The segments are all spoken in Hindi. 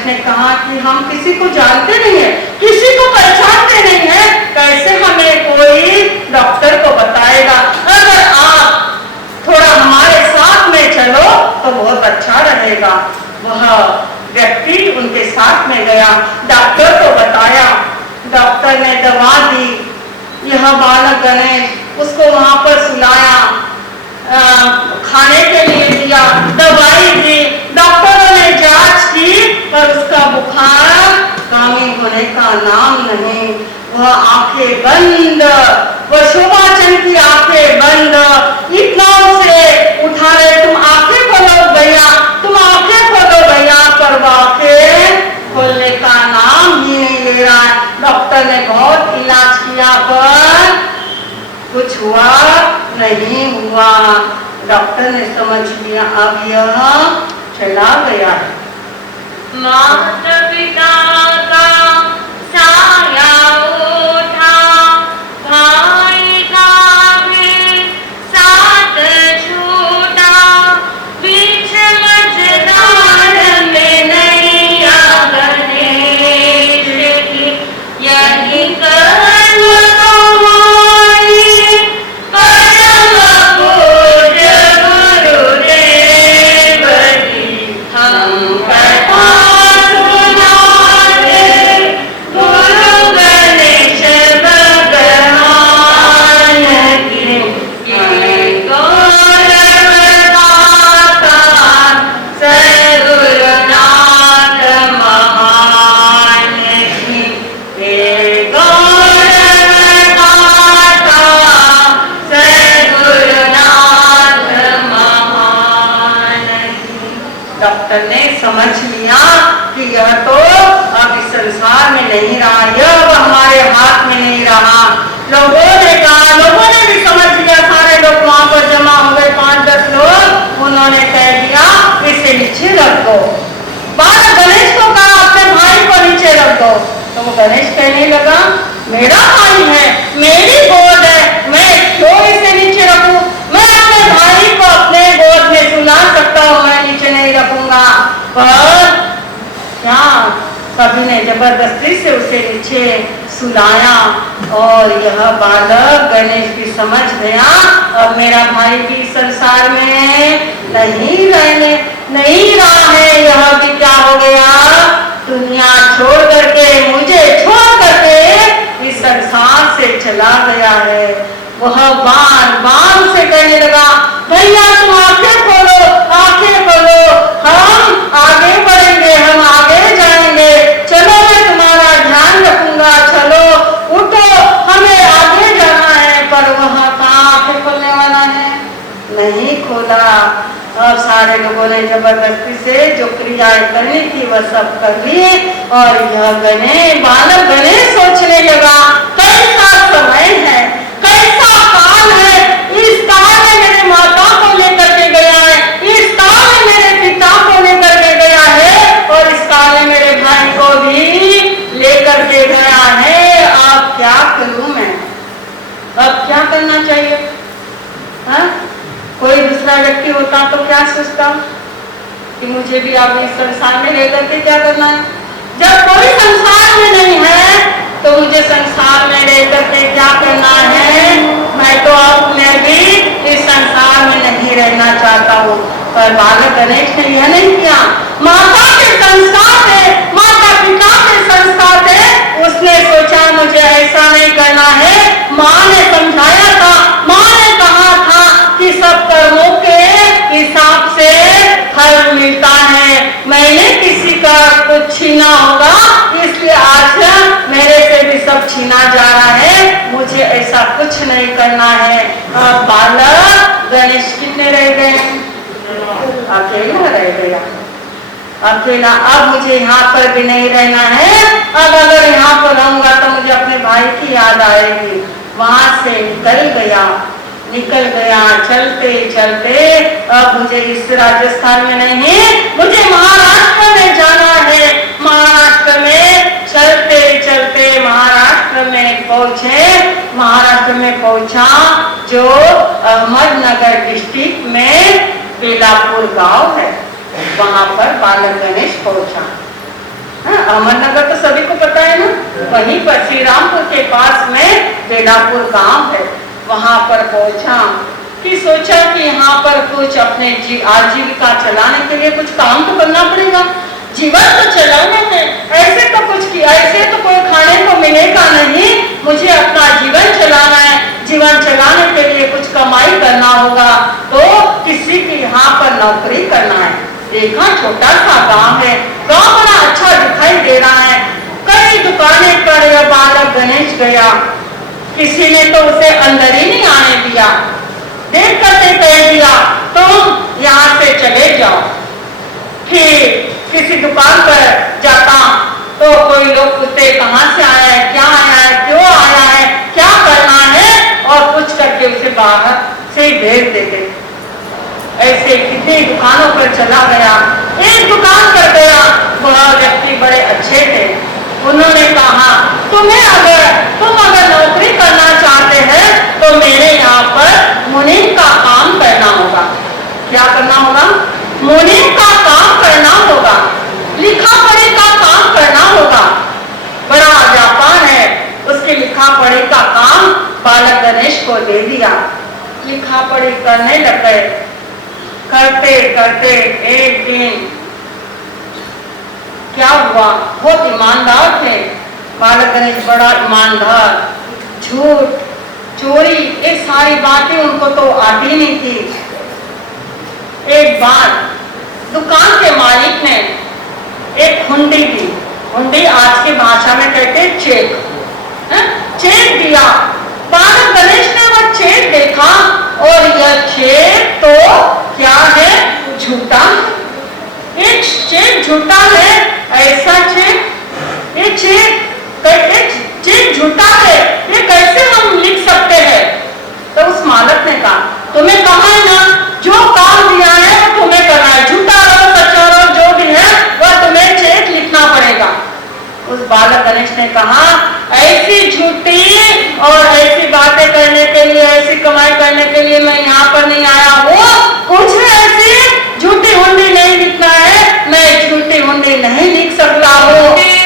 गणेश ने कहा कि हम किसी को जानते नहीं है, किसी को पहचानते नहीं है, कैसे हमें कोई डॉक्टर को बताएगा। अगर आप थोड़ा हमारे साथ में चलो तो बहुत अच्छा रहेगा। वह व्यक्ति उनके साथ में गया, डॉक्टर को बताया, डॉक्टर ने दवा दी। यह बालक गणेश उसको वहां पर सुलाया, खाने के लिए दिया, दवाई दी, डॉक्टरों ने जांच की पर उसका बुखार कमी होने का नाम नहीं। वह आंखें बंद, वह शोभाचंद की आंखें बंद, इतना उसे उठा रहे, तुम आंखें खोलो भैया, तुम आंखें खोलो भैया, पर वह आंखें खोलने का नाम ही नहीं ले रहा है। डॉक्टर ने बहुत इलाज किया पर कुछ हुआ नहीं हुआ। डॉक्टर ने समझ लिया अब यह चला गया है। माता पिता का साया उठा, भाई का भी साथ छूटा, बीच मझधार में नैया गणेश की, यही कर्म कमाई परम पूज्य गुरुदेव की। हम कथा सुनाते गुरु गणेश भगवान की, ये गौरव दाता सद्गुरुनाथ महान की, ये गौरव दाता सद्गुरुनाथ महान की। डॉक्टर ने समझ लिया कि यह तो अब इस संसार में नहीं रहा, यह अब हमारे हाथ में नहीं रहा। लोगों ने कहा, लोगों ने भी समझ लिया, सारे लोग वहां पर जमा हो गए, 5-10 लोग, उन्होंने कह दिया इसे नीचे रख दो। बालक गणेश को कहा अपने भाई को नीचे रख दो, तो वो गणेश कहने लगा मेरा भाई है, मेरी गोद है, मैं क्यों इसे नीचे रखूं, मैं अपने भाई को अपने गोद में सुला सकता हूं, मैं नीचे नहीं रखूंगा। पर क्या सभी ने जबरदस्ती से उसे नीचे सुलाया और यह बालक गणेश भी समझ गया अब मेरा भाई भी संसार में नहीं रहा है, यह भी क्या हो गया, दुनिया छोड़ करके, मुझे छोड़ करके इस संसार से चला गया है। वह बार बार से कहने लगा भैया तुम आंखें खोलो, आंखें खोलो, हम आगे बढ़ेंगे, हम आगे जाएंगे, चलो मैं तुम्हारा ध्यान रखूंगा, चलो उठो हमें आगे जाना है। पर वह कहाँ आंखें खोलने वाला है, नहीं खोला। और सारे लोगों ने जबरदस्ती से जो क्रियाएं करनी थी वह सब कर ली और यह बालक गणेश सोचने लगा कैसा समय है, कैसा काल है, इस काल में मेरे माता को लेकर के गया है, इस काल में मेरे पिता को लेकर के गया है और इस काल में मेरे भाई को भी लेकर के गया है। अब क्या करूं मैं, अब क्या करना चाहिए? हाँ, कोई दूसरा व्यक्ति होता तो क्या सोचता कि मुझे भी अब इस संसार में रह करके क्या करना है। जब कोई संसार में नहीं है तो मुझे संसार में रह करके क्या करना है, मैं तो अब मैं भी इस संसार में नहीं रहना चाहता हूँ। पर बालक गणेश ने यह नहीं किया, माता के संस्कार थे, माता पिता के संस्कार थे, उसने सोचा मुझे ऐसा नहीं करना है। माँ ने समझाया था, माँ ने कहा था कि सब कर्मों के हिसाब से फल मिलता है, मैंने किसी का कुछ छीना होगा इसलिए आज मेरे से भी सब छीना जा रहा है, मुझे ऐसा कुछ नहीं करना है। अब बालक गणेश कितने रह गए, अकेला रह गया, अकेला। अब मुझे यहाँ पर भी नहीं रहना है, अब अगर यहाँ पर रहूंगा तो मुझे अपने भाई की याद आएगी। वहां से निकल गया चलते चलते। अब मुझे इस राजस्थान में नहीं, मुझे महाराष्ट्र में जाना है। महाराष्ट्र में चलते चलते महाराष्ट्र में पहुंचे। महाराष्ट्र में पहुंचा जो अहमदनगर डिस्ट्रिक्ट में बेलापुर गांव है, वहां पर बालक गणेश पहुंचा। अहमदनगर तो सभी को पता है ना, वहीं पर श्री रामपुर के पास में बेलापुर गांव है। वहां पर पहुंचा कि सोचा कि यहाँ पर कुछ अपने आजीविका चलाने के लिए कुछ काम तो करना पड़ेगा, जीवन तो चलाना है। ऐसे तो कुछ किया, ऐसे तो कोई खाने को मिलेगा नहीं, मुझे अपना जीवन चलाना है। जीवन चलाने के लिए कुछ कमाई करना होगा, तो किसी की यहाँ पर नौकरी करना है। देखा छोटा सा गांव है, गांव बड़ा अच्छा दिखाई दे रहा है। कई दुकानें पर यह बालक गणेश गया, किसी ने तो उसे अंदर ही नहीं आने दिया। देख करके कह दिया तुम यहाँ से चले जाओ। फिर किसी दुकान पर जाता तो कोई लोग पूछते कहाँ से आया है, क्या आया है, क्यों आया है, क्या करना है, और पूछ करके उसे बाहर से भेज देते। ऐसे कितनी दुकानों पर चला गया। एक दुकान पर गया, वह व्यक्ति बड़े अच्छे थे। उन्होंने कहा तुम अगर नौकरी करना चाहते हैं तो मेरे यहाँ पर मुनीम का काम करना होगा। क्या करना होगा? मुनीम का काम करना होगा, लिखा पढ़ी का काम करना होगा। बड़ा व्यापार है, उसके लिखा पढ़ी का काम बालक गणेश को दे दिया। लिखा पढ़ी करने लग गए। करते करते एक दिन क्या हुआ, बहुत ईमानदार थे बालक गणेश, बड़ा ईमानदार। झूठ चोरी ये सारी बातें उनको तो आती नहीं थी। एक बार दुकान के मालिक ने एक हुंडी दी, हुंडी आज की भाषा में कहते चेक, चेक दिया। बालक गणेश ने वह चेक देखा और यह चेक तो क्या है, झूठा। एक चेक झूठा है, ऐसा चेक, ये चेक झूठा है, ये कैसे हम लिख सकते हैं? तो उस मालिक ने कहा तुम्हें कहा है ना, जो काम दिया है वो तुम्हें करना है, झूठा रहो सच्चा रहो जो भी है वह तुम्हें चेक लिखना पड़ेगा। उस बालक गणेश ने कहा ऐसी झूठी और ऐसी बातें करने के लिए, ऐसी कमाई करने के लिए मैं यहाँ पर नहीं आया हूँ। कुछ भी ऐसी झूठी हुंडी नहीं लिखना है, मैं झूठी हुंडी नहीं लिख सकता हूँ।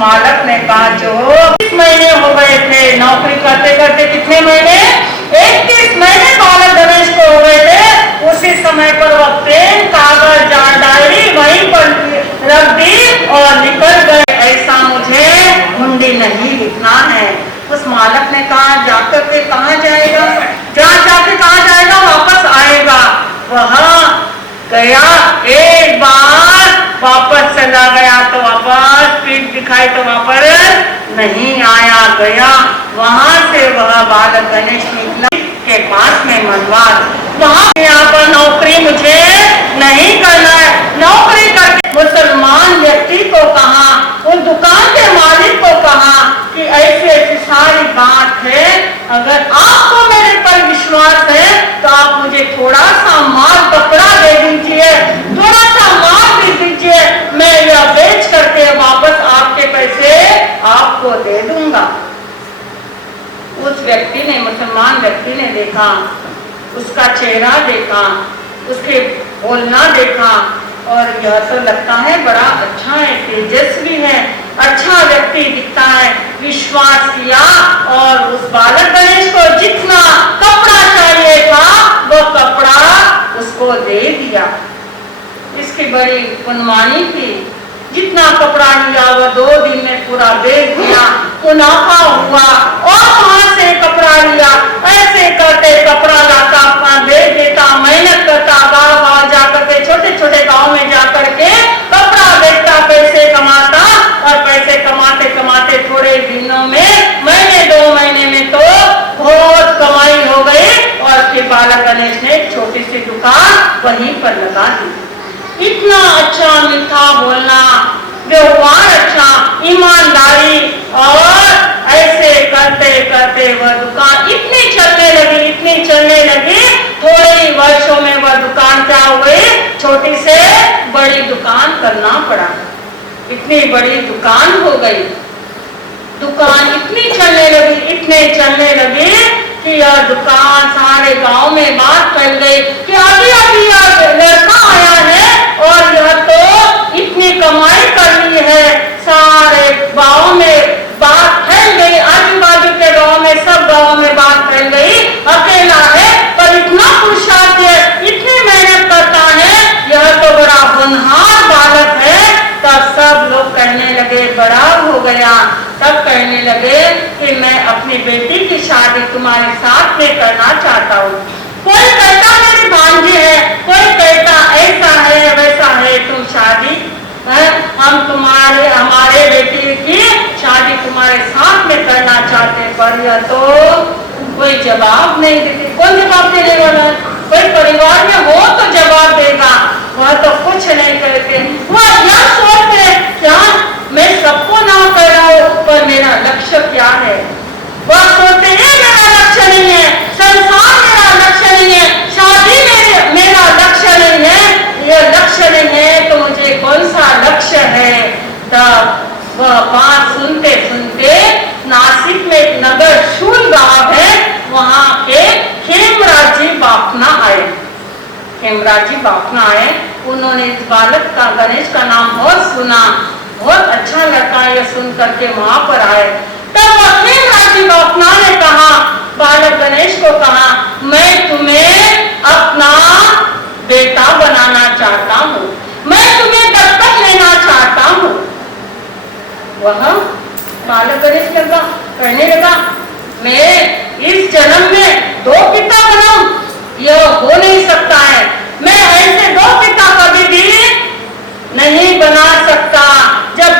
मालिक ने कहा जो 21 महीने हो गए थे नौकरी करते करते, कितने महीने? 21 महीने बालक गणेश को हो गए थे। उसी समय पर वह पेन कागज डायरी वहीं पर रख दी और निकल गए। ऐसा मुझे हुंडी नहीं लिखना है। उस मालिक ने कहा जाकर के कहाँ जाएगा, जाके कहाँ जाएगा, वापस आएगा। वह गया, एक बार वापस चला गया तो वापस पीठ दिखाई तो वापस नहीं आया। गया वहां से वह बालक गणेश निकला के पास में मनवार, वहां यहाँ पर नौकरी मुझे नहीं करना है। नौकरी करके मुसलमान व्यक्ति को कहा, उन दुकान के मालिक को कहा कि ऐसी ऐसी सारी बात है, अगर आपको मेरे पर विश्वास है तो आप मुझे थोड़ा सा माल कपड़ा दे दीजिए, थोड़ा सा माल दे दीजिए, मैं यह बेच करके वापस आपके पैसे आपको दे दूंगा। उस व्यक्ति ने, मुसलमान व्यक्ति ने देखा, उसका चेहरा देखा, उसके बोलना देखा और यह तो लगता है बड़ा अच्छा है, तेजस्वी है, अच्छा व्यक्ति दिखता है। विश्वास किया और उस बालक गणेश को जितना कपड़ा चाहिए था वो कपड़ा उसको दे दिया। इसकी बड़ी मनमानी थी, जितना कपड़ा लिया वह 2 दिन में पूरा बेच दिया, मुनाफा हुआ और बालक गणेश ने एक छोटी सी दुकान वहीं पर लगा दी। इतना अच्छा मीठा बोलना, व्यवहार अच्छा, ईमानदारी, और ऐसे करते करते वह दुकान इतनी चलने लगी, थोड़े ही वर्षों में वह दुकान क्या हुई, छोटी से बड़ी दुकान करना पड़ा। इतनी बड़ी दुकान हो गई। दुकान इतनी चलने लगी कि यह दुकान सारे गांव में बात फैल गई कि अभी यह लड़का आया है और यह तो इतनी कमाई कर ली है। सारे गांव में बात फैल गई, आजू बाजू के गांव में, सब गांव में बात फैल गई। अकेला है पर इतना पुरुषार्थ है, इतनी मेहनत करता है, यह तो बड़ा होनहार बालक है। तब सब लोग कहने लगे, बड़ा हो गया, तब कहने लगे कि मैं अपनी बेटी की शादी तुम्हारे साथ में करना चाहता हूँ। कोई कहता मेरी भांजी है, कोई कहता ऐसा है वैसा है, तुम शादी हम हमारे बेटी की शादी तुम्हारे साथ में करना चाहते, पर यह तो कोई जवाब नहीं देती। कौन जवाब देने वाला है? कोई परिवार में हो तो जवाब देगा, वह तो कुछ नहीं करते। वह यह सोचते क्या मैं सबको ना कर रहा हूँ, पर मेरा लक्ष्य क्या है? वह सोचते ये मेरा लक्ष्य नहीं है, संसार मेरा लक्ष्य नहीं है, शादी मेरा लक्ष्य नहीं है, यह लक्ष्य नहीं है तो मुझे कौन सा लक्ष्य है? तब वह बात सुनते सुनते नासिक में एक नगर शूल गांव है, वहां के खेमराज जी बापना आए। खेमराज जी बापना आए, उन्होंने इस बालक का, गणेश का नाम बहुत सुना, बहुत अच्छा लगा यह सुन करके वहां पर आए। तब खेमराज जी बापना ने कहा, बालक गणेश को कहा, मैं तुम्हें अपना बेटा बनाना चाहता हूँ, मैं तुम्हें दत्तक लेना चाहता हूँ। वह बालक गणेश कहने लगा, मैं इस जन्म में 2 पिता बनाऊं, यह हो नहीं सकता है, मैं ऐसे 2 पिता कभी भी नहीं बना सकता। जब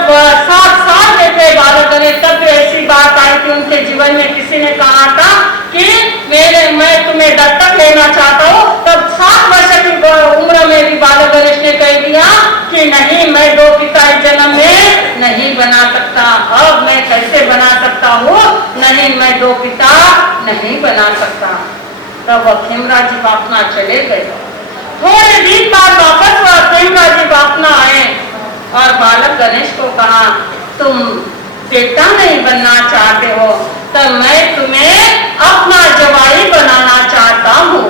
7 साल के थे बालक गणेश, तब ऐसी बात आई कि उनके जीवन में किसी ने कहा था कि मैं तुम्हें दत्तक लेना चाहता हूँ। तब 7 वर्ष की उम्र में भी बालक गणेश ने कह दिया कि नहीं, मैं 2 पिता इस जन्म में नहीं बना सकता। अब मैं कैसे बना सकता हूँ? नहीं, मैं 2 पिता नहीं बना सकता। तब वह खेमराज जी बापना चले गए। थोड़े दिन बाद वापस वह खेमराज जी बापना आए और बालक गणेश को कहा, तुम बेटा नहीं बनना चाहते हो, तब मैं तुम्हें अपना जवाई बनाना चाहता हूँ।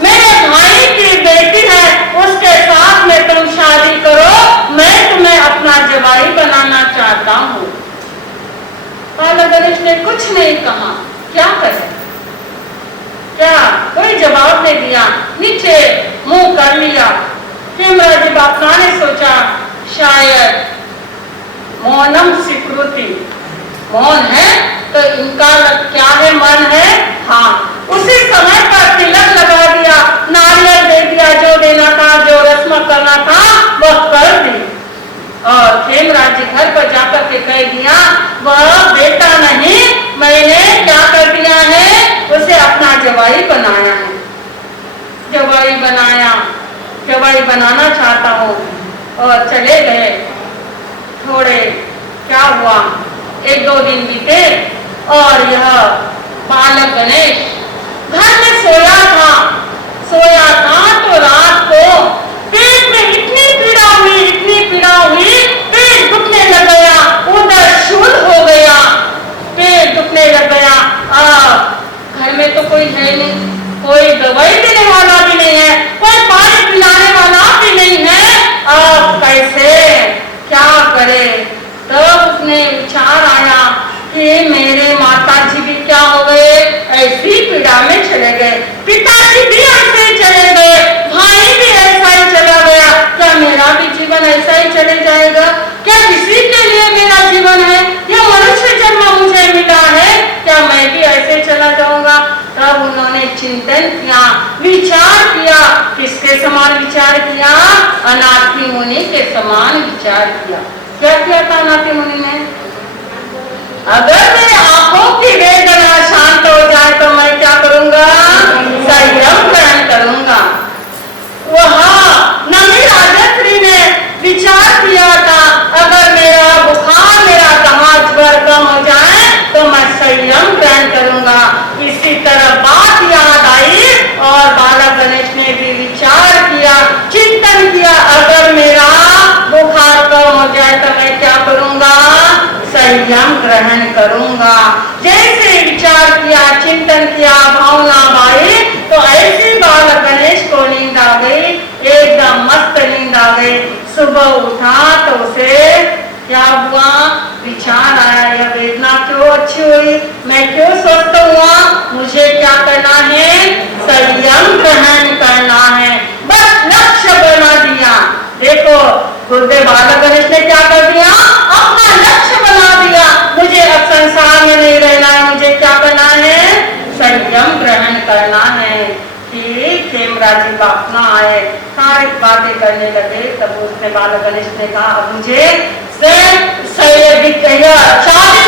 मेरे भाई की बेटी है, उसके साथ में तुम शादी करो, मैं तुम्हें अपना जवाई बनाना चाहता हूँ। बालक गणेश ने कुछ नहीं कहा, क्या करे, क्या कोई जवाब नहीं दिया, नीचे मुंह कर लिया। खेमराज जी बापना ने सोचा, शायद मौनम स्वीकृति, मौन है तो इनका क्या है, मन है। हाँ, उसी समय पर तिलक लगा दिया, नारियल दे दिया, जो देना था, जो रस्म करना था वह कर दी। और खेमराज जी घर पर जाकर के कह दिया, वह बेटा नहीं, मैंने क्या कर दिया है, उसे अपना जवाई बनाया है, जवाई बनाना चाहता हूँ। और चले गए। थोड़े क्या हुआ, 1-2 दिन बीते और यह बालक गणेश घर में सोया था तो रात को पेट में इतनी पीड़ा हुई, पेट दुखने लग गया, उधर शूल हो गया, पेट दुखने लग गया। घर में तो कोई है नहीं, कोई दवाई देने वाला भी नहीं है, कोई पानी पिलाने वाला भी नहीं है, अब कैसे क्या करे? तब उसने विचार आया कि मेरे माता जी भी क्या हो गए, ऐसी पीड़ा में चले गए, पिताजी भी ऐसे ही चले गए, भाई भी ऐसा ही चला गया, क्या मेरा भी जीवन ऐसा ही चले जाएगा? क्या किसी के लिए मेरा जीवन है? यह मनुष्य जन्म मुझे मिला है, क्या मैं भी ऐसे चला जाऊंगा? तब उन्होंने चिंतन किया, विचार किया। किसके समान विचार किया? अनाथी मुनि के समान विचार किया। क्या किया था अनाथी मुनि ने? अगर मेरे आंखों की वेदना शांत हो जाए तो मैं क्या करूंगा? संयम संयम ग्रहण करूंगा। जैसे विचार किया, चिंतन किया, भावना भाई, तो ऐसी बाल गणेश को नींद आ गई, एकदम मस्त नींद आ गई। सुबह उठा तो उसे क्या हुआ, विचार आया, यह वेदना क्यों अच्छी हुई, मैं क्यों स्वस्थ हुआ, मुझे क्या करना है, संयम ग्रहण करना है। बस लक्ष्य बना दिया। देखो गुरुदेव बालक गणेश ने क्या कर दिया, अपना लक्ष्य बना दिया। मुझे अब संसार में नहीं रहना है, मुझे क्या करना है, संयम ग्रहण करना है। ठीक हेमराज जी अपना आए, सारी बातें करने लगे। तब उसने बालक गणेश ने कहा, अब मुझे शादी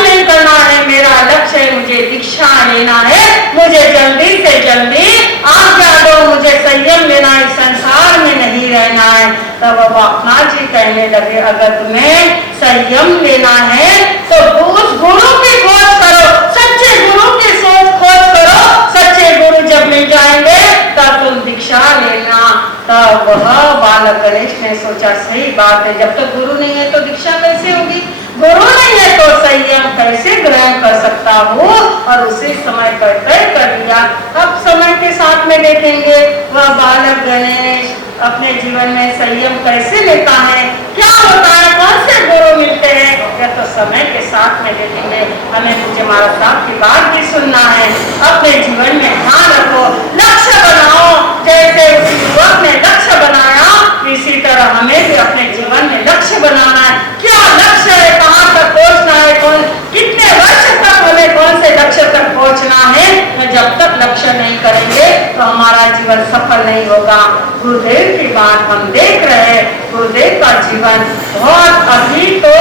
नहीं करना है, मेरा लक्ष्य है, मुझे दीक्षा लेना है, मुझे जल्दी से जल्दी आज्ञा दो, मुझे संयम लेना है, संसार में नहीं रहना है। तब अपना जी कहने लगे, अगर तुम्हें संयम लेना है तो उस गुरु की खोज करो, सच्चे गुरु की खोज करो। सच्चे गुरु जब मिल जाएंगे तब तुम दीक्षा लेना। तब वह बालक गणेश ने सोचा, सही बात है, जब तक गुरु नहीं है तो दीक्षा कैसे होगी, गुरु नहीं है तो संयम कैसे ग्रहण कर सकता हूँ। और उसी समय पर तय कर लिया। अब समय के साथ में देखेंगे वह बालक गणेश अपने जीवन में संयम कैसे लेता है, क्या होता है, कौन से गुरु मिलते हैं, यह तो समय के साथ में देखेंगे। हमें पूज्य महाराज साहब की बात भी सुनना है। अपने जीवन में ध्यान रखो, लक्ष्य बनाओ। जैसे उस युवक ने लक्ष्य बनाया, इसी तरह हमें भी अपने जीवन में लक्ष्य बनाना है। क्या लक्ष्य है, कहाँ तक पहुँचना है, कौन कितने वर्ष तक हमें कौन से लक्ष्य तक पहुँचना है। तो जब तक लक्ष्य नहीं करेंगे तो हमारा जीवन सफल नहीं होगा। गुरुदेव की बात हम देख रहे हैं, गुरुदेव का जीवन बहुत, अभी तो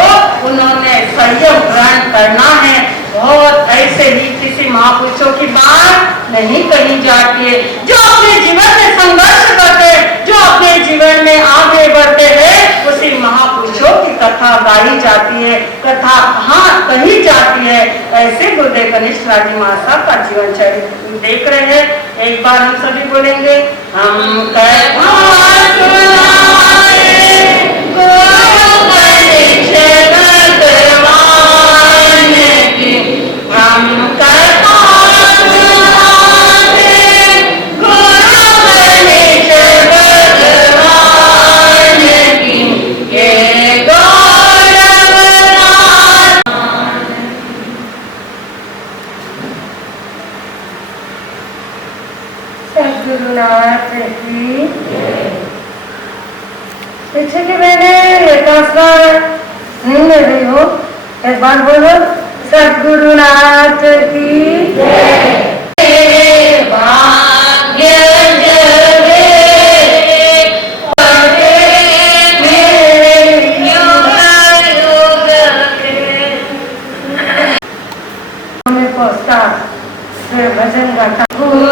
उन्होंने संयम ग्रहण करना है। बहुत ऐसे ही किसी महापुरुषों की बात नहीं कही जाती है, जो अपने जीवन में संघर्ष करते, जो अपने जीवन में आगे बढ़ते हैं, उसी महापुरुषों की कथा गाई जाती है, कथा कहाँ कही जाती है। ऐसे गुरुदेव कनिष्ठ राजी महाराज का जीवन चरित्र देख रहे हैं। एक बार हम सभी बोलेंगे, हम कथा सुनाए गुरु कनिष्ठ भगवान की, हम कथा सुनाते गुरु कनिष्ठ भगवान की, ये गौरव सद्गुरुनाथ की। पीछे की मैंने नींद में रही हो, एक बार बोलो, सद्गुरुनाथ की भाग्य जगे हमें पहुँचता फिर भजन गाता। गुरु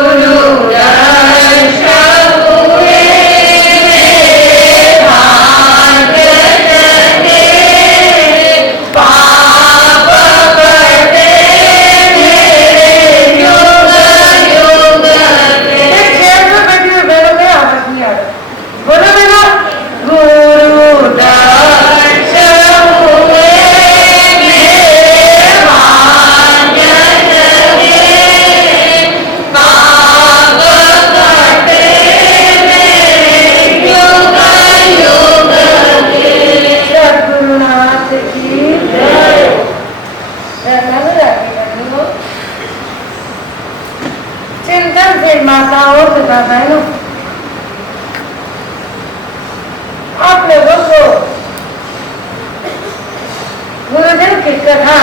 चिंतन से माताओं तथा बहनों, आप लोगों को गुरुदेव की कथा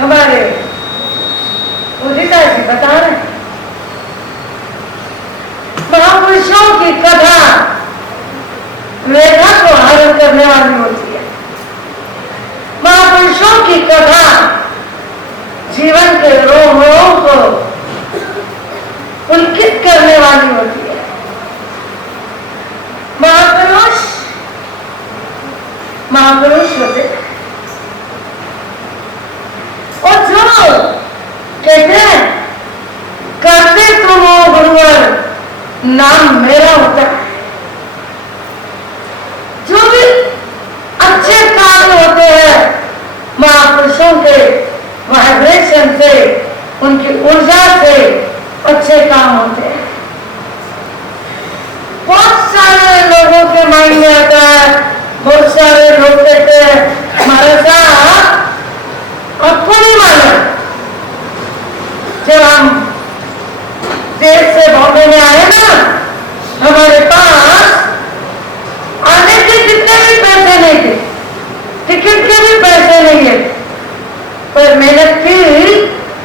हमारे उदिता जी बता रहे। महापुरुषों की कथा मेधा को हरण करने वाली होती है। महापुरुषों की कथा जीवन के रोहों को पुलकित करने वाली होती है। महापुरुष होते और जो कहते हैं करते तुम हो गुरुवर, नाम मेरा होता है। जो भी अच्छे कार्य होते हैं से, उनकी ऊर्जा से अच्छे काम होते हैं। बहुत सारे लोगों के माइंड में आता है, बहुत सारे लोग कहते हैं महाराज साहब आपको नहीं मालूम, जब हम देश से बॉम्बे में आए ना, हमारे पास आने के जितने भी पैसे नहीं थे, टिकट के भी पैसे नहीं है, पर मेहनत की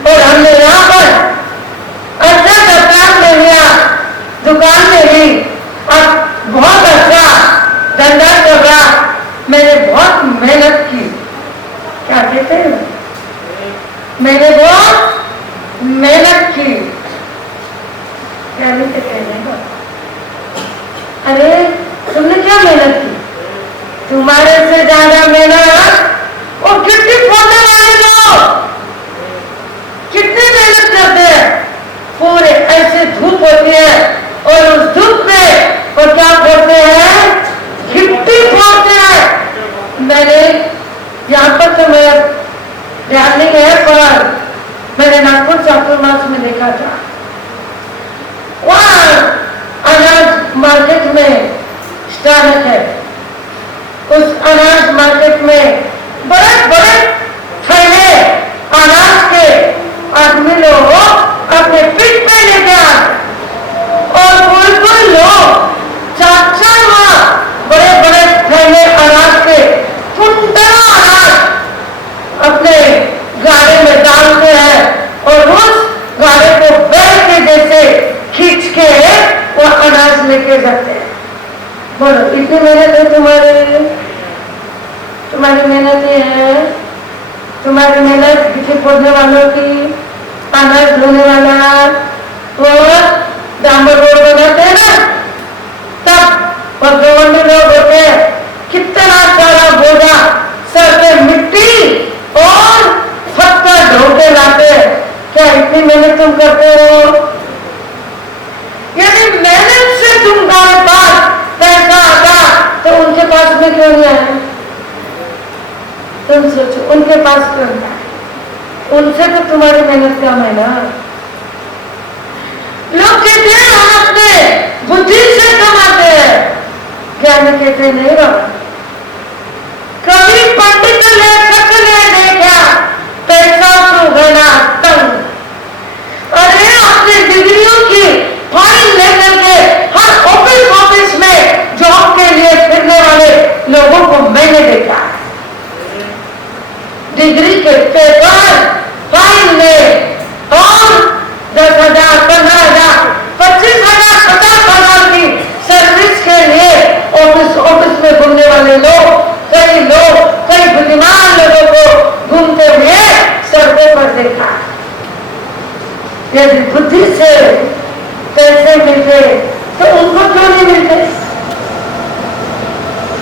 और हमने यहाँ पर अच्छा कपड़ा ले लिया, दुकान ले ली, अब बहुत अच्छा धंधा कर रहा। मैंने बहुत मेहनत की, क्या कहते हैं, मैंने बहुत मेहनत की, क्या नहीं कहते हैं, अरे तुमने क्या मेहनत की, तुम्हारे से ज्यादा मेहनत और गिट्टी फोड़ने वाले लोग कितनी मेहनत करते हैं, पूरे ऐसे धूप होती है और उस धूप में वो क्या फोड़ते हैं, गिट्टी फोड़ते हैं। मैंने यहाँ पर तो मैं ध्यान नहीं है, पर मैंने नागपुर चातुर्मास में देखा था, वहाँ अनाज मार्केट में स्टार्ट है, उस अनाज मार्केट में बड़े बड़े थैले अनाज के आदमी लोग अपने पीठ पे लेके आते और कोई लोग चार बड़े बड़े थैले अनाज के कुंटलों अनाज अपने गाड़ी में डालते हैं और उस गाड़ी को बैल के जैसे खींच के वो अनाज लेके जाते हैं। बोलो इतनी मेहनत है तुम्हारी मेहनत ये है, तुम्हारी मेहनत किसी पढ़ने वालों की, अनाज ढोने वाला वो डांबर रोड बनाते हैं ना, तब और गवर्नमेंट लोग होते हैं, कितना सारा बोझा सर पे मिट्टी और पत्थर ढोते लाते हैं। क्या इतनी मेहनत तुम करते हो? यदि मेहनत से तुम्हारे पास पैसा आता तो उनके पास में क्यों नहीं आया? तुम सोचो उनके पास क्यों नहीं आया? उनसे तो तुम्हारी मेहनत कम है ना। लोग कहते हैं हम अपने बुद्धि से कमाते हैं, ज्ञान कहते नहीं बाबा। कभी पंडित लेखक ने देखा पैसा को गना तंग, अरे अपनी डिग्रियों की फाइल लेकर के हर ऑफिस में जॉब के लिए फिरने वाले लोगों को मैंने देखा है। डिग्री के पेपर फाइल में और 10,000, 15,000, 25,000, 50,000 की सर्विस के लिए ऑफिस में घूमने वाले लोग, कई बुद्धिमान लोगों को घूमते हुए सड़कों पर देखा। यदि बुद्धि से पैसे मिलते तो उनको क्यों नहीं मिलते?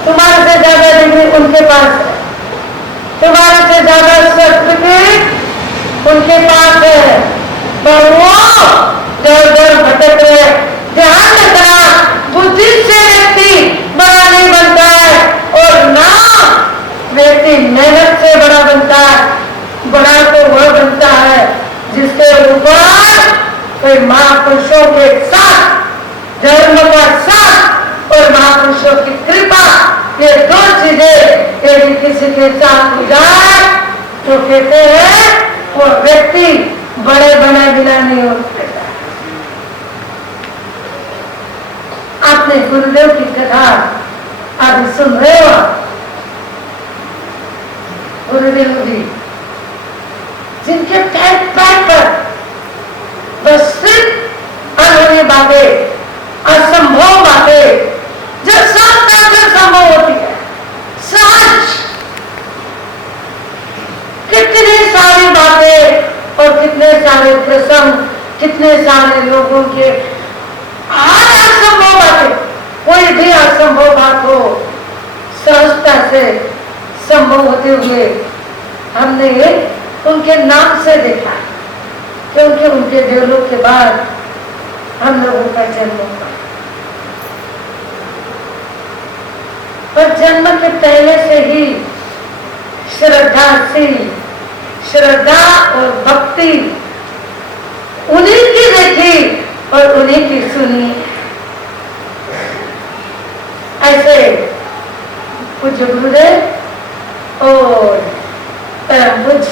तुम्हारे से ज्यादा डिग्री उनके पास है, तुम्हारे से ज्यादा सर्टिफिकेट उनके पास है, पर वो दर भटक रहे। ध्यान रखना, बुद्धि से व्यक्ति बड़ा नहीं बनता है और ना व्यक्ति मेहनत से बड़ा बनता है। बड़ा तो वह बनता है जिसके ऊपर कोई महापुरुषों के साथ, धर्म का साथ और महापुरुषों की कृपा, ये दो चीजें यदि किसी के साथ हो जाए तो कहते हैं वो व्यक्ति बड़े बने बिना नहीं हो सकता। आपने गुरुदेव की कथा अभी सुन रहे हो, गुरुदेव जी जिनके पैर पर बस सिर्फ अनहोनी बातें, असंभव बातें जो साक्षात संभव होती है, सहज, कितनी सारी बातें और कितने सारे प्रसंग, कितने सारे लोगों के आज असंभव बातें, कोई भी असंभव बात हो सहजता से संभव होते हुए हमने उनके नाम से देखा, क्योंकि उनके देवलोक के बाद हम लोगों का जन्म हुआ। पर जन्म के पहले से ही श्रद्धाशील श्रद्धा और भक्ति उन्हीं की देखी और उन्हीं की सुनी। ऐसे पूज्य गुरुदेव और परम पूज्य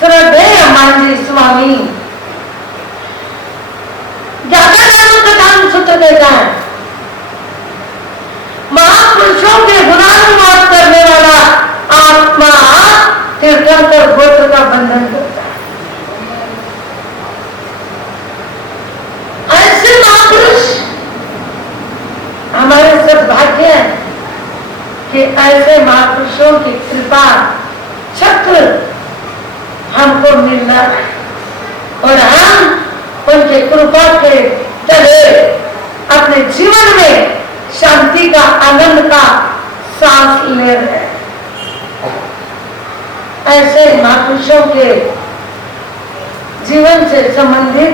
श्रद्धेय मांझी स्वामी सूत्र देता है, महापुरुषों के गुणानुवाद करने वाला आत्मा तीर्थंकर गोत्र का बंधन करता है। ऐसे महापुरुष हमारे सद्भाग्य है कि ऐसे महापुरुषों की कृपा छत्र हमको मिल रहा है और हम उनके कृपा के तले अपने जीवन में शांति का आनंद का सांस ले रहे हैं। ऐसे महापुरुषों के जीवन से संबंधित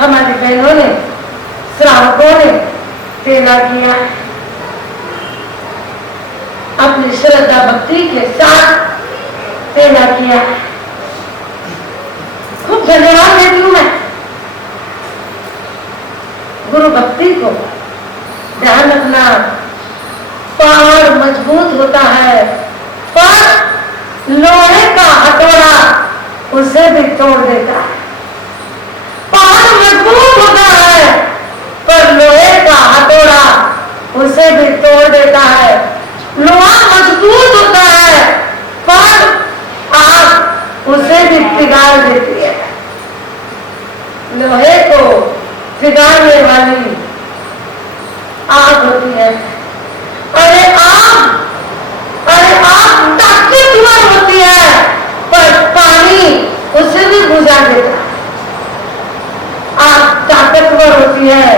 हमारी बहनों ने श्रावकों ने तेला किया, अपनी श्रद्धा भक्ति के साथ तेला किया। खूब धन्यवाद देती हूं मैं गुरु भक्ति को। ध्यान रखना, पहाड़ मजबूत होता है पर लोहे का हथौड़ा उसे भी तोड़ देता है। पहाड़ मजबूत होता है पर लोहे का हथौड़ा उसे भी तोड़ देता है। लोहा मजबूत होता है पर आग उसे भी पिघाल देती है। लोहे को पिघालने वाली आग होती है। अरे आग ताकतवर होती है पर पानी उसे भी बुझा देता है। आग ताकतवर होती है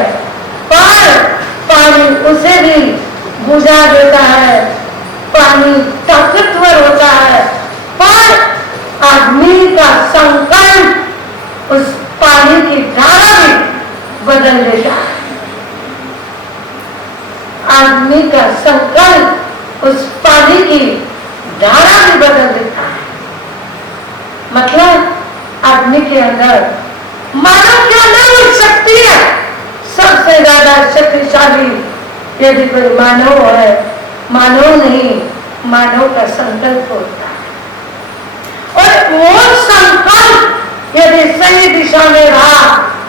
पर पानी उसे भी बुझा देता है। पानी ताकतवर होता है पर आदमी का संकल्प उस पानी की धारा भी बदल देता है। आदमी का संकल्प उस पानी की धारा भी बदल देता है। मतलब आदमी के अंदर, मानव के अंदर वो शक्ति है सबसे ज्यादा शक्तिशाली। यदि कोई मानव है, मानव नहीं, मानव का संकल्प होता है और वो संकल्प यदि सही दिशा में रहा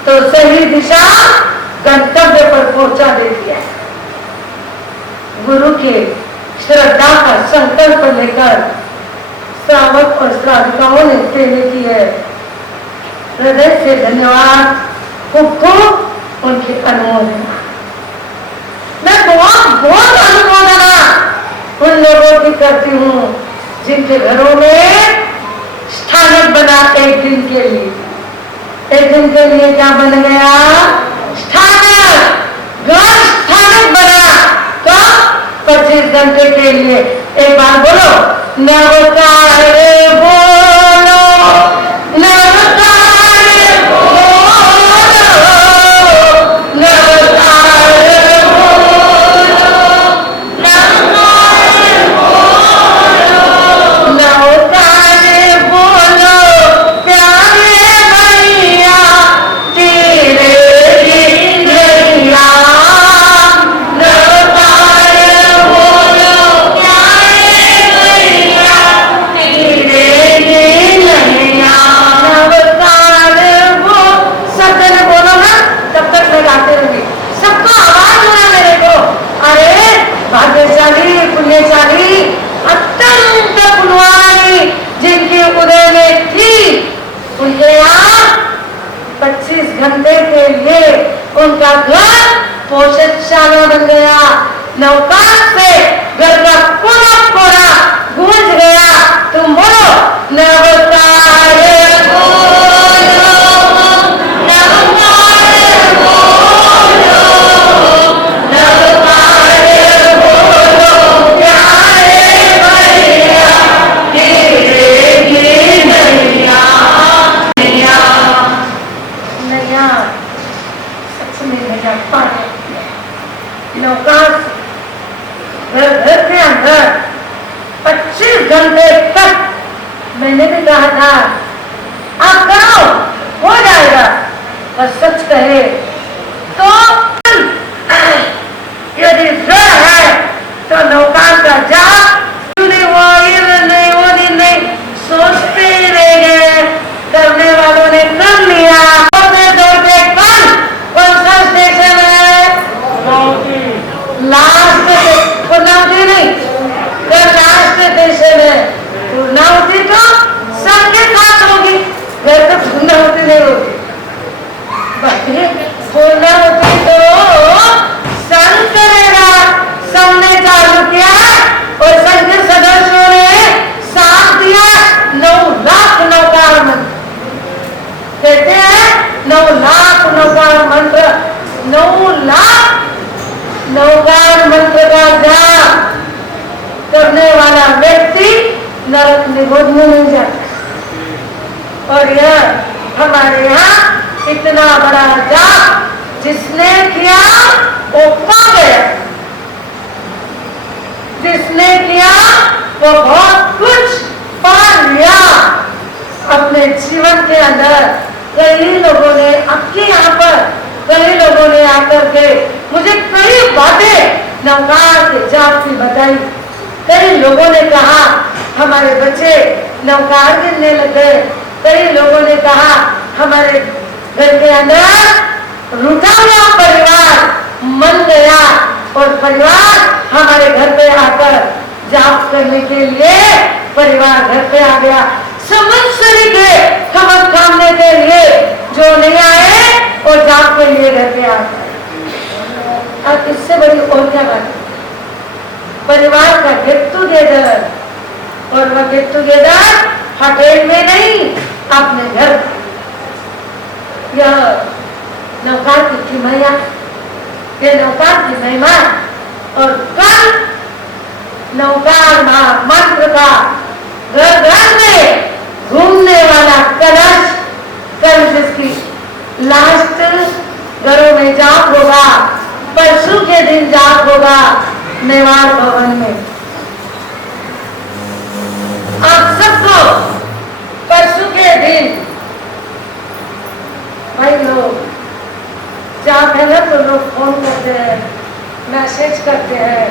तो सही दिशा गंतव्य पर पहुंचा देती है। गुरु के श्रद्धा का संकल्प लेकर श्रावक और श्राविकाओं ने तेले की है। हृदय से धन्यवाद, खूब उनकी अनुमोदना। मैं बहुत अनुमोदना उन लोगों की करती हूँ जिनके घरों में स्थानक बना एक दिन के लिए। एक दिन के लिए क्या बन गया? स्थानक। घर स्थानक बना तो 25 घंटे के लिए। एक बार बोलो, नवकारे बोलो, नवकारे बोलो, नवकारे बोलो, नवकारे बोलो, नवकारे बोलो, प्यारे भैया तेरे दिन नैया। नवकारे बोलो, प्यारे भैया तेरे दिन नैया। नवकारे वो सदन बोलो ना, तब तक मैं गाते रहूंगी। सबको आवाज होना मेरे को। अरे भाग्यशाली, पुण्यशाली, अत्यंत पुण्यवानी जिनकी उदय में थी, उनके यहाँ 25 घंटे के लिए उनका घर पोषकशाला बन गया। नवकार से घर का पूरा पूरा गूंज गया। तुम बोलो, नवकारे बोलो, नवकारे बोलो, नवकारे बोलो, प्यारे भैया तेरे दिन नैया। नैया सच में नैया पार होती है। नौकार घर के अंदर 25 घंटे तक मैंने भी अपनी गोद में नहीं जाता। और यह हमारे यहाँ इतना बड़ा जाप जिसने किया वो पा गया, जिसने किया वो बहुत कुछ पा लिया अपने जीवन के अंदर। कई लोगों ने आपके यहाँ पर, कई लोगों ने आकर के मुझे कई बातें नवकार के जाप की बताई। कई लोगों ने कहा हमारे बच्चे नवकार गिनने लग गए। कई लोगों ने कहा हमारे घर के अंदर रूठा हुआ परिवार मन गया और परिवार हमारे घर पे आकर जाप करने के लिए परिवार घर पे आ गया। संवत्सरी के खबर खाने के लिए जो नहीं आए और जाप के लिए घर पे आ गए। अब इससे बड़ी और क्या बात है? परिवार का गेट टुगेदर, और वह गेट टुगेदर होटल में नहीं, अपने घर। यह नवकार की महिमा, ये नवकार की महिमा। और कल नवकार मंत्र का घर घर में घूमने वाला कलश, कल जिसकी लास्ट घरों में जाप होगा, परसों के दिन जाप होगा नेवार भवन में। आप सबको परसों के दिन भाई लोग जाप है ना, तो लोग फोन करते हैं, मैसेज करते हैं।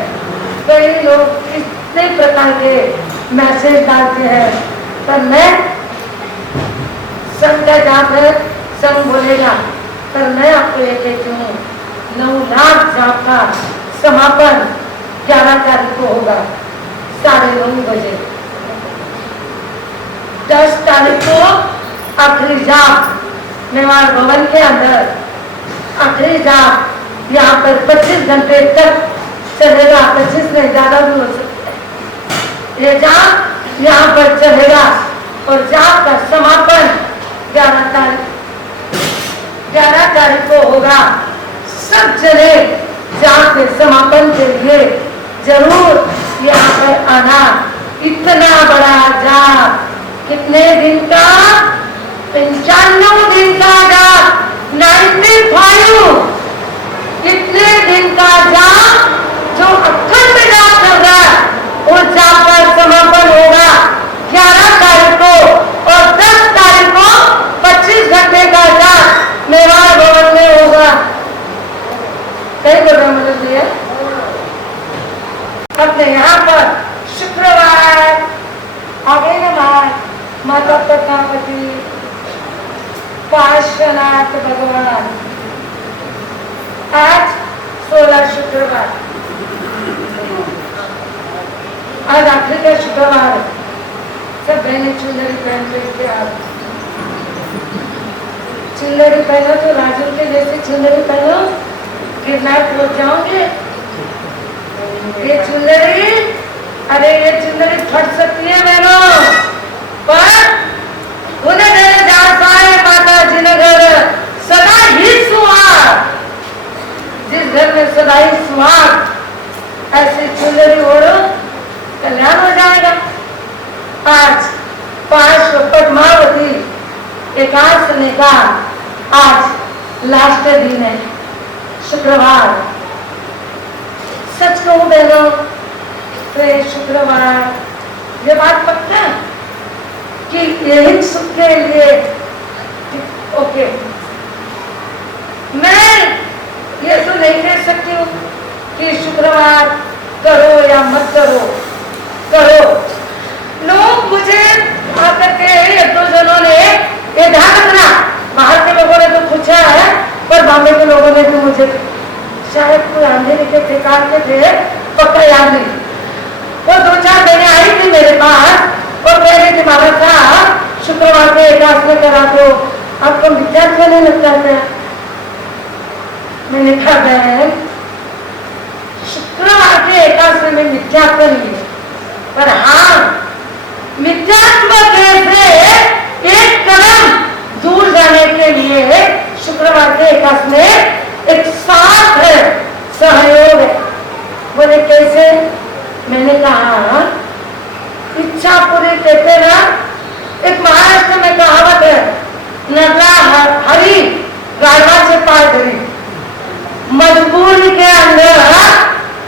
कई लोग इतने प्रकार के मैसेज डालते हैं, पर मैं संघ का जाप है, संघ बोलेगा, पर मैं आपको ये कहती हूँ 9 लाख जाप का समापन 11 तारीख को होगा 9:30 बजे। 10 तारीख को आखिरी जाप नेवार भवन के अंदर, आखिरी जाप यहाँ पर 25 घंटे तक चलेगा। 25 नहीं, ज्यादा भी हो सकता है। ये जाप यहाँ पर चलेगा और जाप का समापन 11 तारीख को होगा। सब जने जाप के समापन के लिए जरूर यहाँ पर आना। इतना बड़ा जाप, कितने दिन का? 95 दिन का जाप, 95 इतने दिन का जाप जो अखंड जाप चल रहा है, उस जाप का समापन होगा 11 तारीख को। और 10 तारीख को 25 घंटे का जाप नेवार भवन में होगा। कई बोल मतलब दिया अपने यहाँ पर शुक्रवार आ गए ना, माता पद्मावती, पार्श्वनाथ भगवान। आज 16 शुक्रवार, आज आखिरी का शुक्रवार। सब बहने चुनरी पहन रही थे। आप चुनरी पहनो तो राजू के जैसे चुनरी पहनो, गिरनार पहुंच जाओगे। ये चुनरी, अरे ये चुनरी फट सकती है बहनों, पर उन्हें घर जा पाए माता जी ने घर सदा ही सुहाग। जिस घर में सदा ही सुहाग, ऐसी चुनरी ओढ़ो, कल्याण हो जाएगा। आज पार्श्व पद्मावती एकादशी का आज लास्ट दिन है, शुक्रवार। सच कहूं बहनों, तो शुक्रवार ये बात पक्का कि यही सुख के लिए, ओके, मैं ये तो नहीं कह सकती हूँ कि शुक्रवार करो या मत करो, करो। लोग मुझे आकर के 1-2 जनों ने ये ध्यान रखना, बाहर के लोगों ने तो पूछा है, पर बॉम्बे के लोगों ने भी मुझे, शायद कोई अंधेरे के ठिकान के थे, पक्का याद नहीं। वो 2-4 बहनें आई थी मेरे पास और कह रही थी महाराज साहब शुक्रवार के एकादशी करा दो, आपको विद्यार्थी होने लगता है। मैंने कहा बहन, शुक्रवार के एकादशी में मिथ्यात्व नहीं है, पर हाँ मिथ्यात्व से एक कदम दूर जाने के लिए शुक्रवार के एकादशी में एक साथ है, सहयोग है। बोले कैसे? मैंने कहा इच्छा पूरी देखते ना, एक महाराष्ट्र में कहावत है, नजरा हरी गाड़वा से पार धरी। मजबूरी के अंदर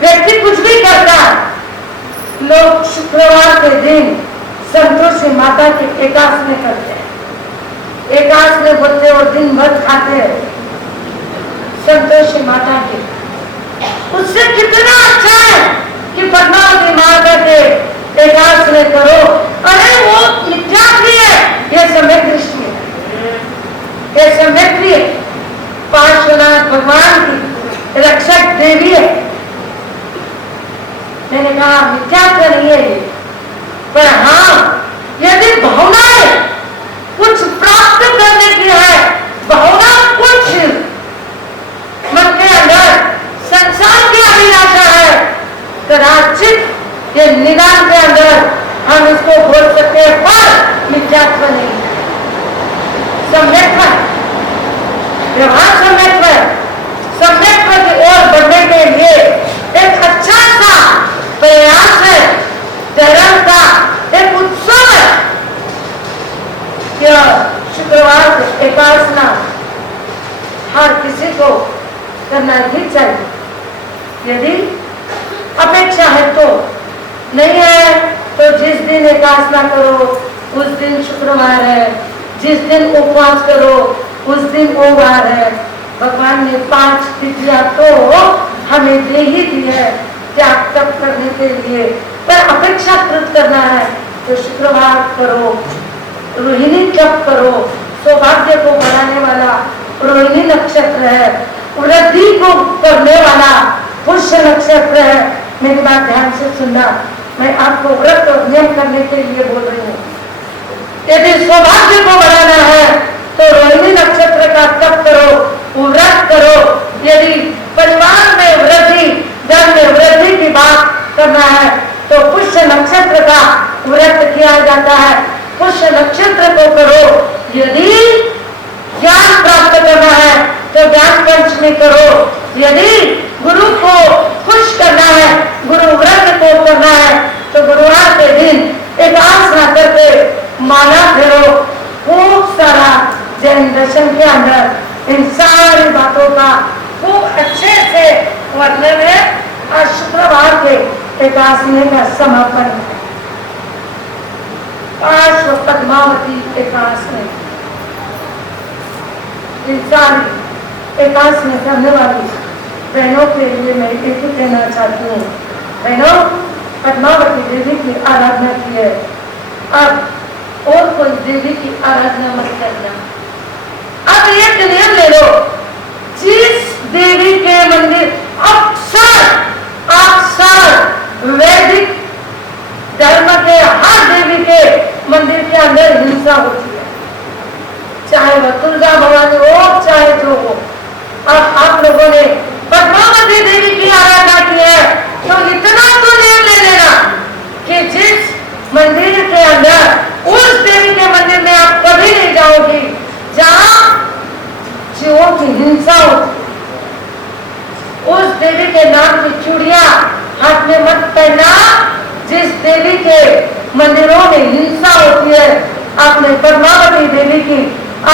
व्यक्ति कुछ भी करता है। लोग शुक्रवार के दिन संतोषी माता के एकादशी करते हैं। एकादशी बोलते और दिन भर खाते हैं संतोषी माता के। उससे कितना अच्छा है कि पद्मावती माता के एकादशी करो। अरे वो मिथ्यात्व है, ये समय दृष्टि है, ये समय पार्श्वनाथ भगवान की रक्षक देवी है। मैंने कहा मिथ्यात्व नहीं है ये, पर हाँ यदि भावनाएं कुछ प्राप्त करने की है, भावना कुछ मन के अंदर संसार की अभिलाषा है, कदाचित ये निदान के अंदर हम इसको बोल सकते हैं, पर मिथ्यात्व नहीं है, सम्यक्त्व है, व्यवहार सम्यक्त्व है। सम्यक्त्व की ओर बढ़ने के लिए एक अच्छा सा प्रयास है, धर्म का एक उत्सव है। क्या शुक्रवार एकादशी हर किसी को करना ही चाहिए। यदि अपेक्षा है तो, नहीं है तो जिस दिन एकादशी करो उस दिन शुक्रवार है, जिस दिन उपवास करो उस दिन वो वार है। भगवान ने 5 तिथियां तो हमें दे ही दी है त्याग तप करने के लिए, पर अपेक्षाकृत करना है तो शुक्रवार करो, रोहिणी जप करो, सौभाग्य को बढ़ाने वाला रोहिणी नक्षत्र है, वृद्धि को करने वाला पुष्य नक्षत्र है। मेरी बात ध्यान से सुनना, मैं आपको व्रत और नियम करने के लिए बोल रही हूँ। यदि सौभाग्य को बढ़ाना है तो रोहिणी नक्षत्र का तप करो, व्रत करो। यदि परिवार में वृद्धि, धन में वृद्धि की बात करना है तो पुष्य नक्षत्र का व्रत किया जाता है, पुष्य नक्षत्र को करो। यदि ज्ञान प्राप्त करना है तो ज्ञान पंचमी करो। यदि गुरु को खुश करना है, गुरु व्रत को करना है तो गुरुवार के दिन एकादशी करके माला फेरो। खूब सारा जैन दर्शन के अंदर इन सारी बातों का खूब अच्छे से वर्णन है। आज शुक्रवार के एकादशी का समापन है, पार्श्व पद्मावती एकादशी। इन सारी एकादशी करने वाली बहनों के लिए मैं एक ही कहना चाहती हूँ, बहनों पद्मावती देवी की आराधना की है, अब और कोई देवी की आराधना मत करना। अब एक नियम ले लो, जिस देवी के मंदिर अक्सर वैदिक धर्म के हर देवी के मंदिर के अंदर हिंसा होती है, चाहे वह तुलजा भवानी हो चाहे जो हो। अब आप लोगों ने पद्मावती देवी की आराधना की है तो इतना तो नियम ले लेना कि जिस मंदिर के अंदर उस देवी के मंदिर में आप कभी नहीं जाओगी जहां जीवों की हिंसा होती। उस देवी के नाम की चूड़ियां हाथ में मत पहना जिस देवी के मंदिरों में हिंसा होती है। आपने पद्मावती देवी की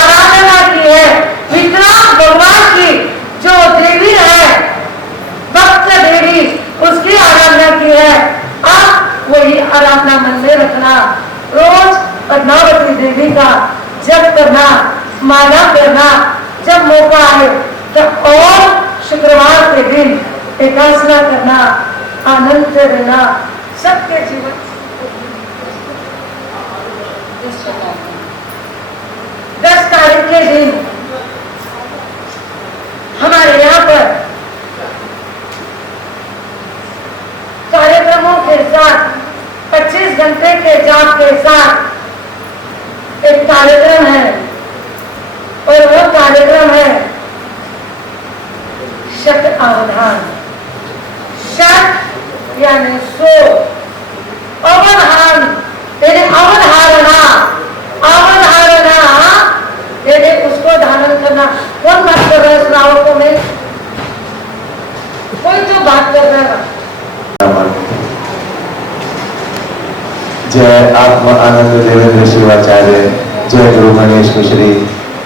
आराधना की है, वितराग भगवान की जो देवी है, भक्त देवी, उसकी आराधना की है। आप वही आराधना मन में रखना, रोज पद्मावती देवी का जप करना, माला करना, जब मौका आए तब और शुक्रवार के दिन एकादशी करना, आनंद से रहना। सबके जीवन 10 तारीख के दिन हमारे यहाँ पर कार्यक्रमों के साथ 25 घंटे के जाप के साथ एक कार्यक्रम है और वो कार्यक्रम है शत अवधान। शत यानी 100, अवधान यानी अवधारणा, अवधारणा यानी उसको धारण करना। कौन बात कर रहा है श्रावकों में? कोई तो बात कर रहा है। जय आत्मा आनंद देवेंद्र शिवाचार्य, जय गुरु गणेश मिश्री,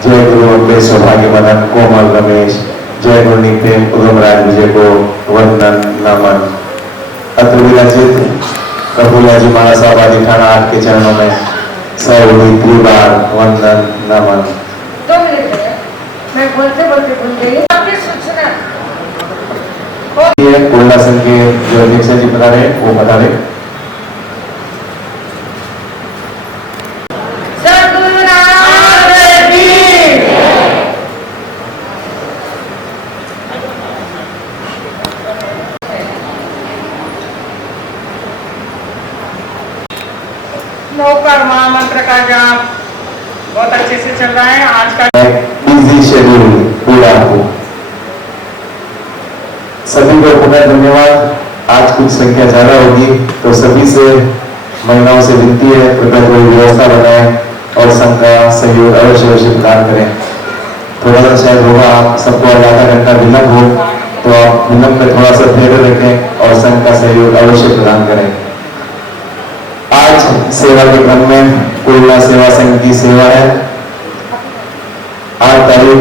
जय गुरु अम्बे सौभाग्य मदन कोमल रमेश, जय गुरु निप्रेम उदमराज विजय को वंदन नमन। अत्र विराजित प्रभुला जी महाराज साहब आदि थाना आपके चरणों में सौ बार वंदन नमन। 2 मिनट है, मैं बोलते बोलते भूल गई आपकी सूचना। ये कोयला संघ के जो अध्यक्ष जी बता रहे वो बता रहे। नौकर महामंत्र का जाप बहुत अच्छे से चल रहा है। आज का बिजी शेड्यूल पूरा हो। सभी को पुनः धन्यवाद। आज कुछ संख्या ज्यादा होगी तो सभी से महिलाओं से विनती है कृपया कोई व्यवस्था बनाए और संघ का सहयोग अवश्य प्रदान करें। थोड़ा सा शायद होगा आप सबको आधा घंटा विलंब हो तो आप विलंब में थोड़ा सा धैर्य रखें और संघ का सहयोग अवश्य प्रदान करें। आज सेवा के क्रम में कोयला सेवा संघ की सेवा है। 8 तारीख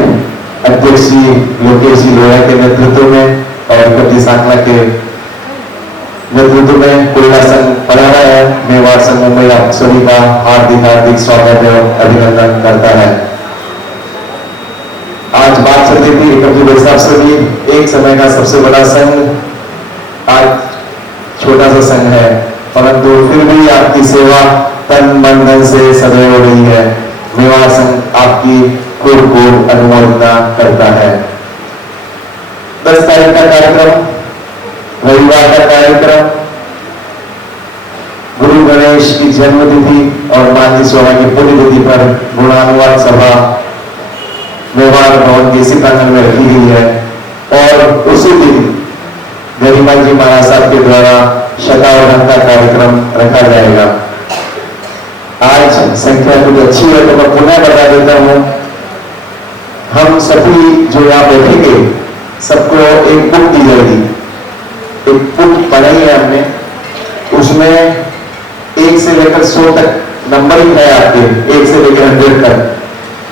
अध्यक्ष जी लोकेश जी लोया के नेतृत्व में और कभी सांकला के नेतृत्व में कोयला संघ पधारा है। मेवाड़ संघ मुंबई आप सभी का हार्दिक स्वागत एवं अभिनंदन करता है। आज बात चल रही थी कभी वैसा सभी एक समय का सबसे बड़ा संघ, आज छोटा सा संघ है, परंतु फिर भी आपकी सेवा तन मन धन से सदैव हो रही है। मेवाड़ संघ आपकी खूब अनुमोदना करता है। 10 तारीख का कार्यक्रम, रविवार का कार्यक्रम, गुरु गणेश की जन्मतिथि और मानसी स्वामी की पुण्यतिथि पर गुणानुवाद सभा मेवाड़ भवन के इसी प्रांगण में रखी गई है और उसी दिन गरिमा जी महाराज साहब के द्वारा शतावधान का कार्यक्रम रखा जाएगा। आज संख्या कुछ अच्छी है तो मैं पुनः बता देता हूं। हम सभी जो यहाँ बैठेंगे सबको एक बुक दी जाएगी। एक बुक बनाई है हमने, उसमें 1 से लेकर 100 तक नंबरिंग है आपके, 1 से लेकर 100 तक।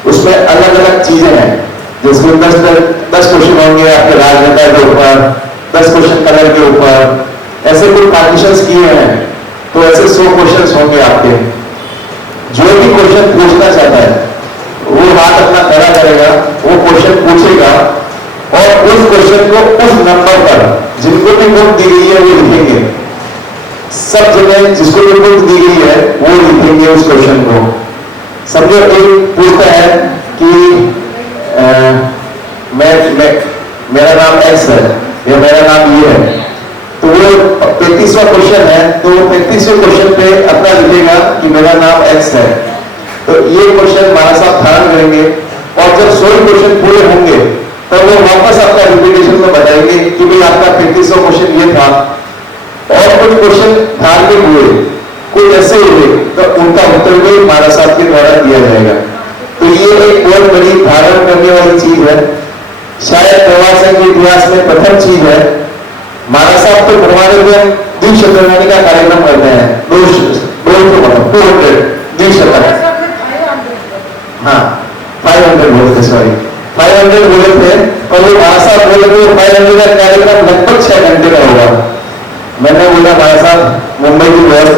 उसमें अलग अलग चीजें हैं, जिसमें 10 क्वेश्चन होंगे आपके राजनेता के ऊपर, 10 क्वेश्चन कलर के ऊपर, ऐसे कुछ पार्टीशंस किए हैं। तो ऐसे 100 क्वेश्चन होंगे आपके। जो भी क्वेश्चन पूछना चाहता है वो हाथ अपना खड़ा करेगा, वो क्वेश्चन पूछेगा और उस क्वेश्चन को उस नंबर पर जिनको भी बुक दी गई है वो लिखेंगे। सब जगह जिसको भी बुक दी गई है वो लिखेंगे उस क्वेश्चन को। समझो एक पूछता है कि मेरा नाम एक्स है या मेरा नाम ये है, तो वो 35वां क्वेश्चन है तो वो 35वें क्वेश्चन पे अपना लिखेगा कि मेरा नाम एक्स है। तो ये क्वेश्चन हमारा साहब धारण करेंगे और जब 100 क्वेश्चन पूरे होंगे तो वो वापस आपका रिपीटेशन में बताएंगे कि भाई आपका 35वां क्वेश्चन ये था और कुछ क्वेश्चन धारण हुए, कुछ ऐसे हुए तो उनका उत्तर भी हमारा साहब के द्वारा दिया जाएगा। तो ये एक बहुत बड़ी धारण करने वाली चीज है। शायद मेवाड़ संघ के इतिहास में प्रथम चीज है। महाराज साहब तो परमाणु में द्विशतनानी का कार्यक्रम करते हैं। 200 द्विशतक, हाँ 500 बोले थे, सॉरी 500 बोले थे, और वो महाराज साहब बोले थे 500 का कार्यक्रम लगभग 6 घंटे का होगा। मैंने बोला महाराज साहब मुंबई की बहुत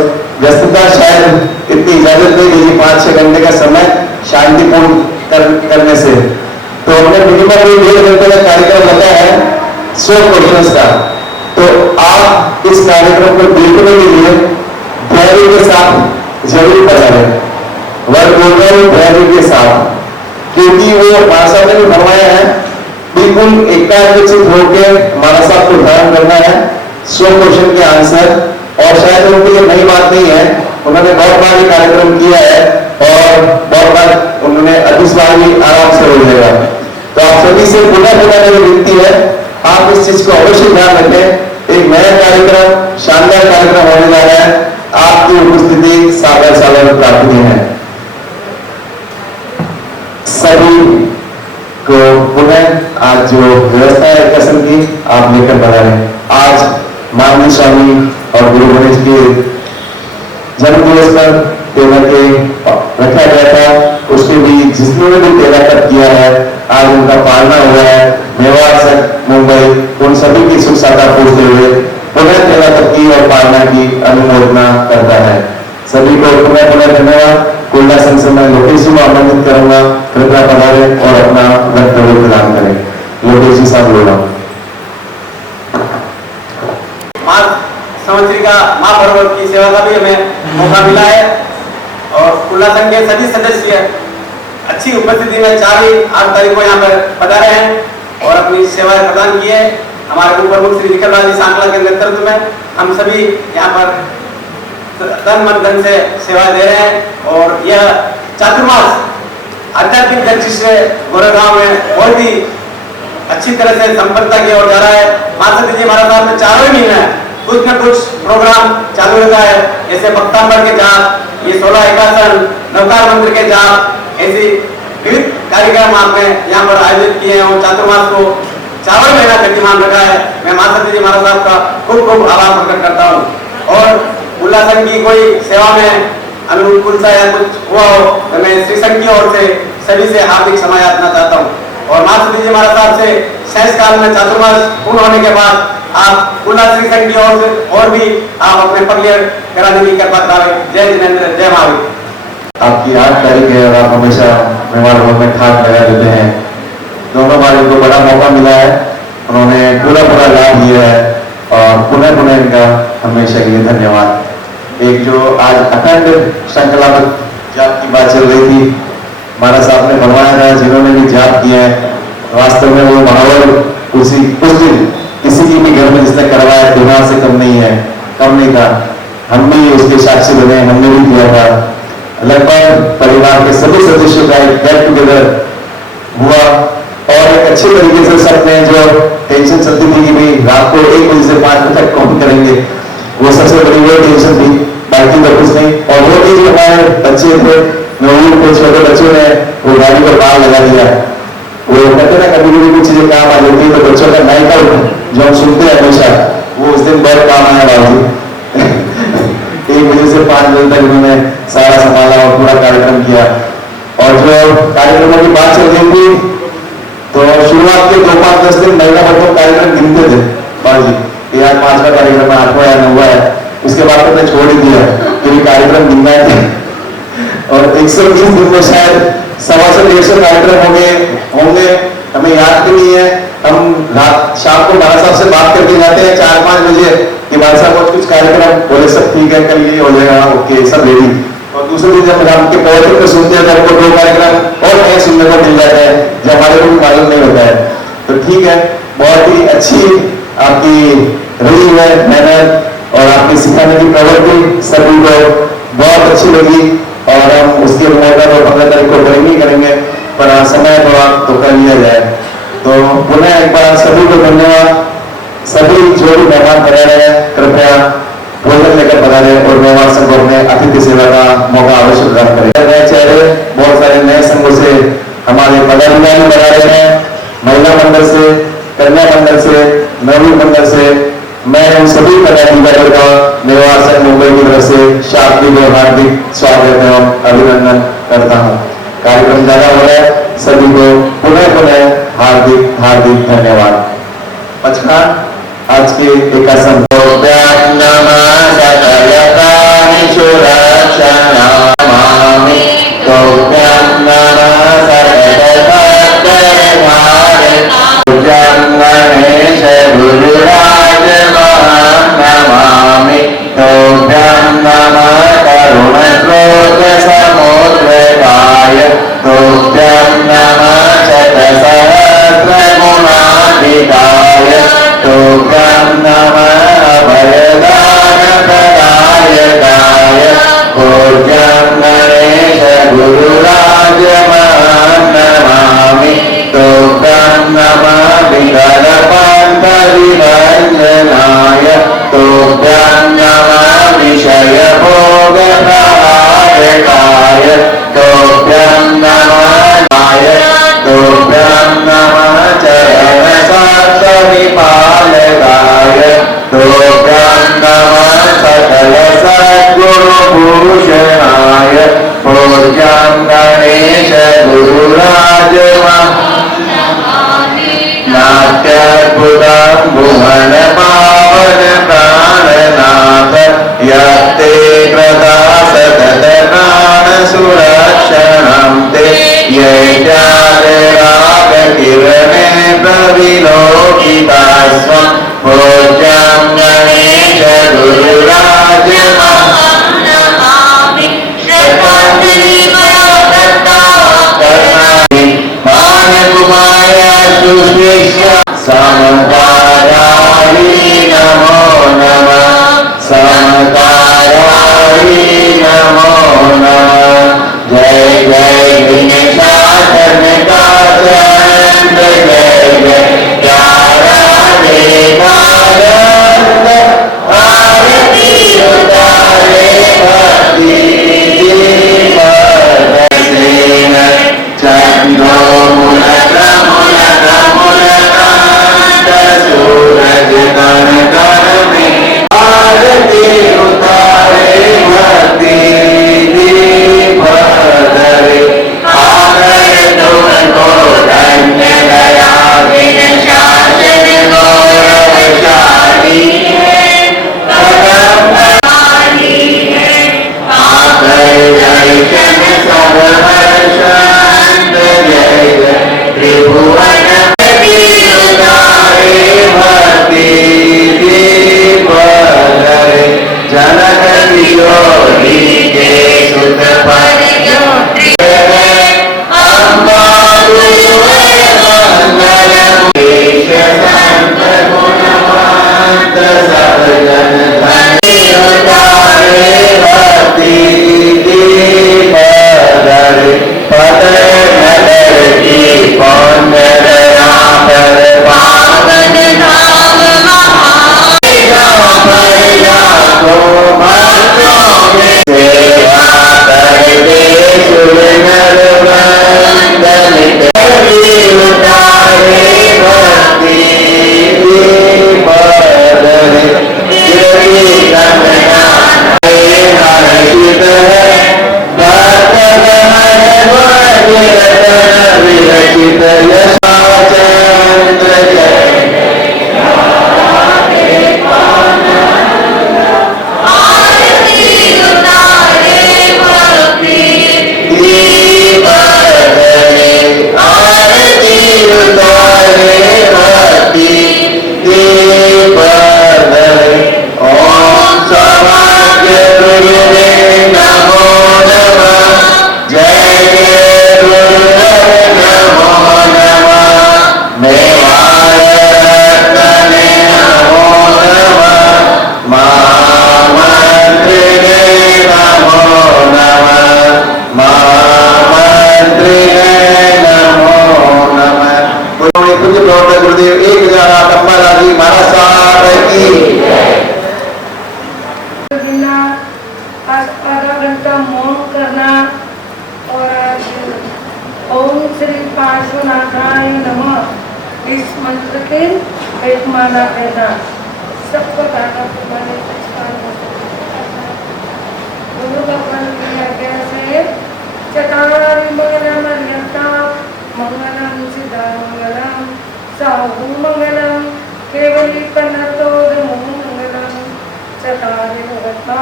व्यस्तता, शायद इतनी इजाजत नहीं देगी 5-6 घंटे का समय शांतिपूर्ण करने से, तो हमने मिनिमम 1.5 घंटे का कार्यक्रम रखा है 100 क्वेश्चन का। तो आप इस कार्यक्रम को देखने के लिए धैर्य के साथ जरूर पधारें। वर्ग धैर्य के साथ, क्योंकि वो महाराज साहब ने भी फरमाया है बिल्कुल एकाग्रचित होकर महाराज साहब को धारण करना है 100 क्वेश्चन के आंसर। और शायद उनके लिए नई बात नहीं है, उन्होंने बहुत बार ये कार्यक्रम किया है और बहुत बार उन्होंने अधिक बार भी आराम से हो जाएगा। तो आप सभी से पुनः मेरी विनती है, आप इस चीज को अवश्य ध्यान रखें। एक नया कार्यक्रम, शानदार कार्यक्रम होने जा रहा है, आपकी उपस्थिति सादर प्रार्थनीय है। सभी को पुनः आज जो व्यवस्था है कसम की आप लेकर बना रहे। आज माननीय स्वामी और गुरु गणेश के जन्म दिवस पर तिलक रखा गया था, उसके भी जिन्होंने भी तिलक किया है आज उनका पालना हुआ है। मेवाड़ से मुंबई उन सभी की सुख साता पूछते हुए पुनः तिलक की और पालना की अनुमोदना करता है। सभी को पुनः पुनः धन्यवाद। कुल्ला संघ से मैं लोकेश जी को आमंत्रित करूंगा, कृपया पधारे और अपना वक्तव्य प्रदान करें। लोकेश जी साहब बोला। संवत्सरी का महापर्व की सेवा का भी हमें मौका मिला है और कुल्ला संघ के सभी सदस्य अच्छी उपस्थिति में 4-8 तारीख को यहाँ पर पधारे हैं और अपनी सेवाएं प्रदान की है। हमारे उप प्रमुख श्री विक्रमलाल जी सांकला के नेतृत्व में हम सभी यहाँ पर तन मन धन से सेवा दे रहे हैं और यह चातुर्मास आध्यात्मिक दृष्टि से गोरेगांव में बहुत ही अच्छी तरह से संपन्नता की ओर जा रहा है। महासती जी महाराज साहब में 4 महीने कुछ न कुछ प्रोग्राम चालू रहता है, जैसे भक्तांबर के जाप, ये 16 एकासन, नवकार मंत्र के जाप, ऐसी विविध कार्यक्रम आपने यहाँ पर आयोजित किए हैं और चातुर्मास को 4 महीना गतिमान रखा है। मैं महासती जी महाराज साहब का खूब खूब आभार प्रकट करता हूँ और कुल्ला संघ की कोई सेवा में अनुकूलता या कुछ हुआ हो तो मैं श्री संघ की ओर से सभी से हार्दिक क्षमा याचना चाहता हूँ और महासती जी महाराज साहब से शेष काल में चातुर्मास पूर्ण होने के बाद आप कुल्ला श्री संघ की ओर से और भी आप अपने पगले कराने की कृपा करावे। जय जिनेंद्र, जय महावीर। आपकी 8 तारीख है और आप हमेशा मेवाड़ भवन में ठाक लगा देते हैं। दोनों बार इनको बड़ा मौका मिला है, उन्होंने पूरा लाभ लिया है और पुनः पुनः इनका हमेशा के लिए धन्यवाद। एक जो आज अखंड श्रृंखला में जाप की बात चल रही थी, महाराज साहब ने बनवाया था, जिन्होंने भी जाप किया है वास्तव में वो महावर कुछ दिन किसी की भी घर में जिसने करवाया दिमाग से कम नहीं था। हम भी उसके साक्षी बने, हमने भी किया था। लगभग परिवार के सभी सदस्यों का एक गेट टुगेदर हुआ और एक अच्छे तरीके से सबने जो टेंशन चलती थी कि भाई रात को 1 बजे से 5 बजे तक कौन करेंगे, वो सबसे बड़ी वो टेंशन थी, बाकी तो कुछ नहीं। और वो भी जो हमारे बच्चे थे, छोटे बच्चों ने वो गाड़ी पर बाहर लगा दिया। वो कहते ना कभी कुछ चीजें काम आ जाती है तो बच्चों का नाइट आउट जो हम सुनते हैं हमेशा, वो उस दिन बहुत काम आया बाबू। 1 बजे से 5 बजे तक उन्होंने सारा संभाला और पूरा कार्यक्रम किया। और जो कार्यक्रमों की बात चल रही थी तो शुरुआत के 2-5-10 दिन महीना भर तो कार्यक्रम गिनते थे बाबू जी, ये आज 5वां कार्यक्रम है, 8वां या 9वां है। उसके बाद तो मैं छोड़ ही दिया क्योंकि कार्यक्रम गिनना थे और 120 दिन में शायद 125-150 कार्यक्रम होंगे, हमें याद भी नहीं है। हम रात शाम को महाराज साहब से बात करके जाते हैं 4-5 बजे कि भाई साहब कुछ कार्यक्रम, बोले सब ठीक है, कल ये हो जाएगा, ओके सब रेडी। और दूसरे दिन जब हम के पौधे को सुनते हैं तो हमको 2 कार्यक्रम और नए सुनने को मिल जाता है जो हमारे को भी मालूम नहीं होता है। तो ठीक है, बहुत ही अच्छी आपकी रही है मेहनत और आपकी सिखाने की प्रवृत्ति सभी को बहुत अच्छी लगी और हम उसके मौका तो 15 तारीख को करेंगे पर समय थोड़ा तो कर लिया जाए। तो पुनः एक बार सभी को धन्यवाद। सभी जो भी मेहमान बना रहे हैं कृपया भोजन लेकर बना रहे और मेहमान संघों में अतिथि सेवा का मौका अवश्य प्रदान करें। नए चेहरे बहुत सारे नए संघों से हमारे पदाधिकारी बना रहे हैं, महिला मंडल से, कन्या मंडल से, नवीन मंडल से। मैं उन सभी पदाधिकारियों का मेवाड़ संघ मुंबई की तरफ से शाब्दिक और हार्दिक स्वागत एवं अभिनंदन करता हूँ। कार्यक्रम ज्यादा हो रहा है, सभी को पुनः हार्दिक धन्यवाद। पचका आज के एकासन गुरुराज भूषणाय पूज्यं गणेश गुरुराज नाट्याद्भुतं भुवन पावन प्राणनाथ यत्ते कृता सतत प्राण सुरक्षणं ते यैत्यादिराग किरणे प्रविलोकिता स्वं पूज्यं गणेश गुरुराज नमामि श्रद्धांजलि मया दत्ता मानकुमार सुशिष्य समकाराय नमो नमः समकाराय नमो नमः जय जय विनिशाचन का चंद जय जय प्यारा देवानंद आरती उतारे भक्ति दीपदर्शन चंद्रो मुलक मुलक मुलकांत सूरज गण गण में आरती उतारे भक्ति दीपदरे आगर तुमको धन्य दया बिन शासन गौरवशाली है कदम वाली है आकर दर्शन सब हर्षांत जय जय त्रिभुवन उतारे भक्ति दीपधरे जनक किशोरी के सुत पद अम्बा गुरुवर मंगलम ईश संत गुणवंत सब जन धन्य उतारे भक्ति दीपधरे पद नगर की पौंडरया पर पावन धाम पर लाखों भक्तों में सेवा करते सुर नर वंदन करी उतारे भक्ति दीपधरे गिरि गंगा हर्षित है भक्त हर ध्वज रतन विरचित यशाचंद्र जय आरती उतारे भक्ति दीपधरे आरती उतारे भक्ति दीपधरे ओम सौभाग्य गुरुवे नमो नमः जय जय गुरुदेव नमो नमः मेवाड़ रत्ने नमो नमः महामंत्रिणे नमो नमः महामंत्रिणे नमो नमः पूज्य प्रवर्तक गुरुदेव 1000 कंबलाजी महाराज साहब की बिना आधा घंटा मौन करना और ओम श्री पार्श्वनाथाय नमः इस मंत्र के एक माला कहना सबको गाना पुराने गुरु भगवान की आज्ञा से चतारि मंगलम अर्यता मंगलम सिद्धामंगलम साहु मंगलम केवली कन्नतोद मंगलम चतारि लोगत्मा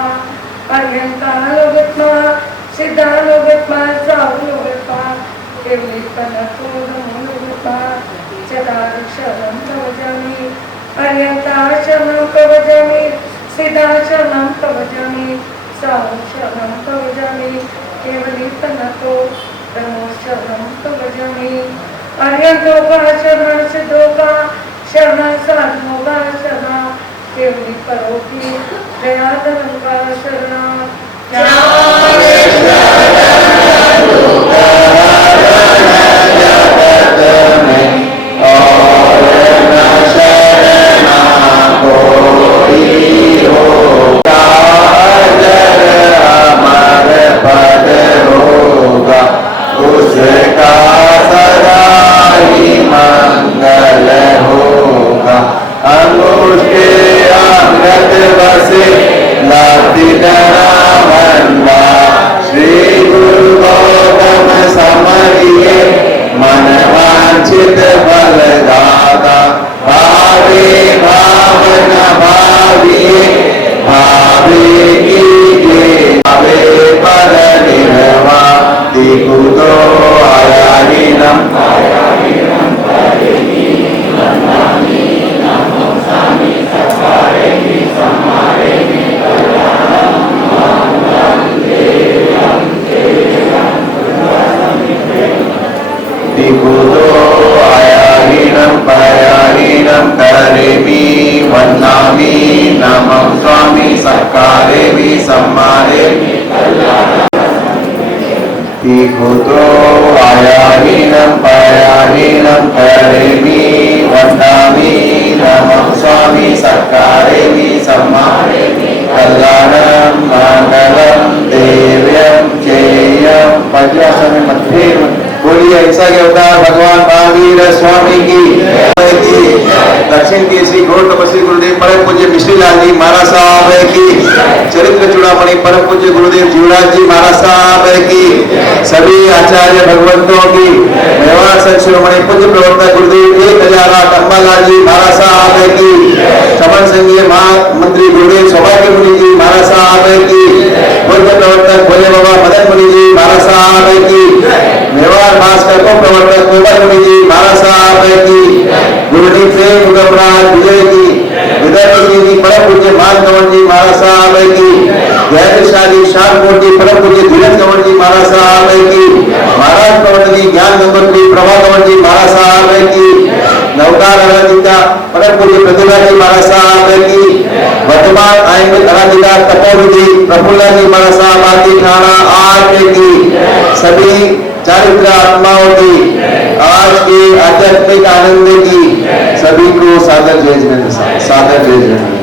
पर्यंता लोगत्मा सिद्धा लोगत्मा साहु लोगत्मा केवली कन्नतोद लोगत्मा चतारि शरणं प्रवजामि पर्यंता शरणं प्रवजामि सिद्धा शरणं प्रवजामि साहु शरणं प्रवजामि केवली कन्नतो धर्मो शरणं प्रवजामि पर्यंतो का शरण सिद्धो का शरण साधुओं का शरण केवली करो की दया धर्म का शरण उसका सदा ही मंगल होगा अंगूठे अंगद बसे लाती डरा कूदो आयाहीनं पायाहीनं करेमि वन्दामि नमः स्वामी सत्कारेमि सम्मानेमि कूदो आयाहीनं पायाहीनं करेमि वन्दामि नमः स्वामी सत्कारेमि सम्मानेमि कल्याणं मंगलम देव्यम चेयम पंचासन मध्ये बोलिए ऐसा के अवतार भगवान महावीर स्वामी की दक्षिण केसरी घोर तपस्वी गुरुदेव परम पूज्य मिश्री लाल जी महाराज साहब की चरित्र चूड़ामणि परम पूज्य गुरुदेव जीवराज जी महाराज साहब की सभी आचार्य भगवंतों की मेवाड़ संत शिरोमणि पूज्य प्रवक्ता गुरुदेव 1008 अम्बालाल जी महाराज साहब की चमन संघीय महामंत्री गुरुदेव सौभाग्य मुनि जी महाराज साहब की पूज्य प्रवर्तक भोले बाबा मदन मुनि जी महाराज साहब की मेवाड़ भास्कर को प्रवर्तक कोमल मुनि जी महाराज साहब की गुरुदेव प्रेम मुगमराज विजय की विदर्भ जी परम पूज्य मान कंवर जी महाराज साहब की जय जी शाहपुर जी परम पूज्य धीरज कंवर जी महाराज साहब की महाराज कंवर जी ज्ञान गंगोत्री प्रभा कंवर जी महाराज साहब की नवकार आराधिका परम पूज्य प्रतिभा जी महाराज साहब की वर्तमान आएंगे आराधिका तपोविधि प्रफुल्ला जी महाराज साहब आदि थाना आज की सभी चारित्र आत्माओं की आज के आध्यात्मिक आनंद की सभी को सादर जय जय